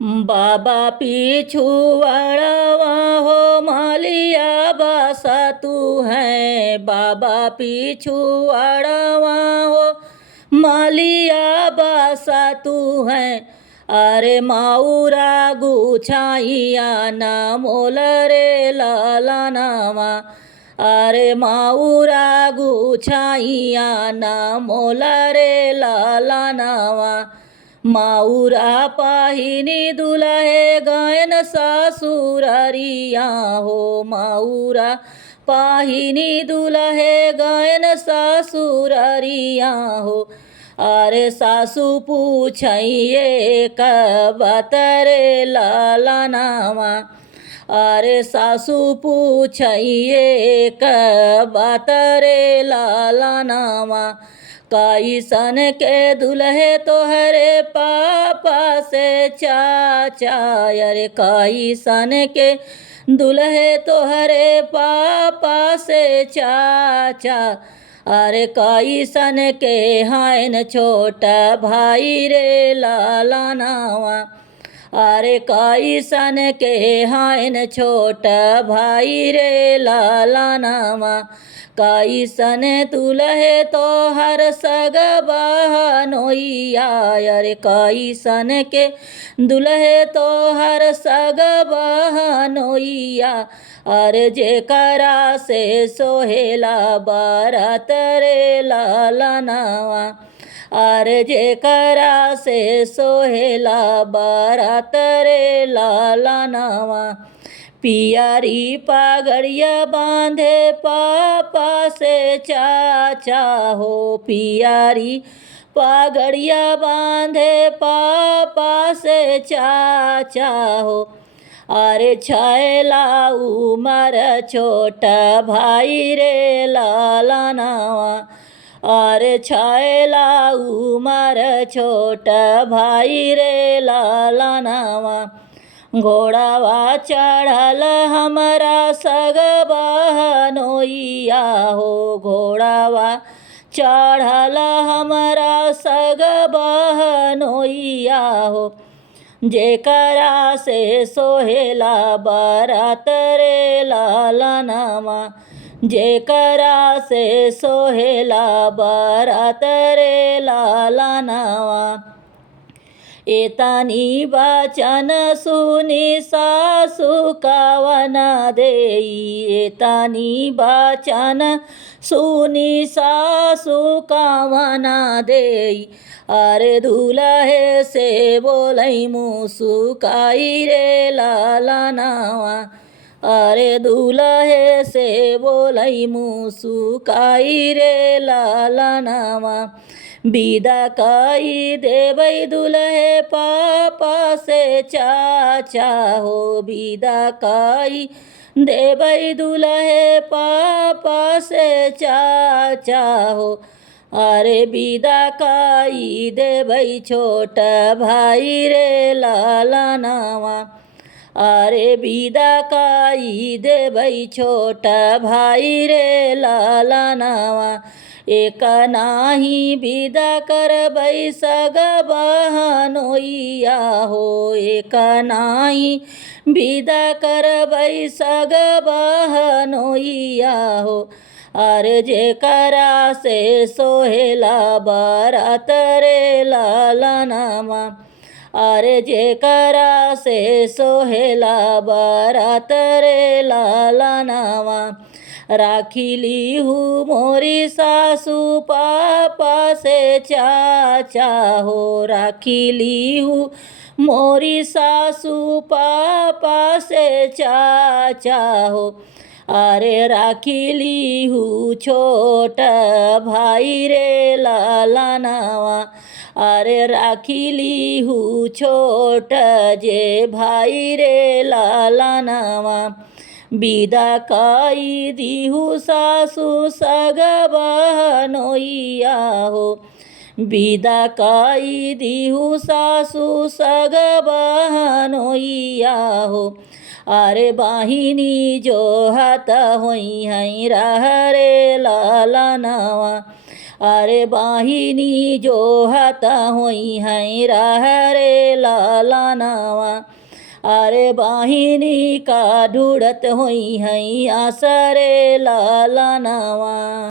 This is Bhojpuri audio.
बाबा पिछुआड़वा हो मालिया बासा तू है। बाबा पिछुआड़वा हो मालिया बासा तू है। अरे माऊरा गुछाइया ना मोल रे लाला नावा। अरे माऊरा गुछाइया ना मोल रे लाला नावा। माऊरा पाहिनी दुलहे गायन सासुरारिया हो। माऊरा पाहिनी दुलहे गायन सासुरारिया हो। अरे सासू पूछिए कब तरे लाला नावा। अरे सासू पूछिए कब तरे लाला नावा। कैसन के दुल्हे तोहरे पापा से चाचा। अरे कैसन के दुल्हे तोहरे पापा से चाचा। अरे कैसन के हाइन छोटा भाई रे लाला नावा। अरे कैसन के हाइन छोटा भाई रे लाला नावा। कैसन दुल्हे तोहर सग बहनोइया। अरे कैसन के दुल्हे तोहर सग बहनोइया। अरे जेकरा से सोहेला बारात रे लाला नावा। अरे जेकरा से सोहेला बारात रे लाला नावा। पियारी पागड़िया बांधे पापा से चाचा हो। पियारी पागड़िया बांधे पापा से चाचा हो। अरे छैला उमर छोटा भाई रे लाला नावा। अरे छैला उमर छोटा भाई रे लाला नावा। घोड़ावा चढ़ल हमरा सग बहनोइया हो। घोड़ावा चढ़ल हमरा सग बहनोइया हो। जेकरा से सोहेला बारात रे लाला नावा। जेकरा से सोहेला बारात रे लाला नावा। एतानी वचन सुनी सासु कावना देई। एतानी वचन सुनी सासु कावना देई। अरे दुलहे से बोलई मुसुकाई रे लाला नावा। अरे दुलहे से बोलई मुसुकाई रे लाला नावा। विदा कई देवई दुल्हे पापा से चाचा हो। विदा कई देवई दुल्हे पापा से चाचा हो। अरे विदा कई देवई छोटा भाई रे लाला नावा। अरे विदा कई देवई छोटा भाई रे लाला नावा। एक नाही विदा करबै सग बहनोइया हो। एक नाही विदा करबै सग बहनोइया हो। अरे जेकरा से सोहेला बारात रे लाला नावा। अरे जेकरा से सोहेला बारात रे लाला नावा। राखिली हूँ मोरी सासू पापा से चाचा हो। राखिली हूँ मोरी सासू पापा से चाचा हो। अरे राखिली हूँ छोटा भाई रे लाला नावा। अरे राखिली हूँ छोटा जे भाई रे लाला नावा। विदा कई दीहू सासू सग बहनोइया हो। विदा कई दीहू सासू सग बहनोइया हो। अरे बाहिनी जो हत होई हैं रह रे लाला नावा। अरे बाहिनी जो हता होई हैं राह रे लाला नावा। अरे बाहिनी का ढूढ़त होई हैं आसरे लाला नावा।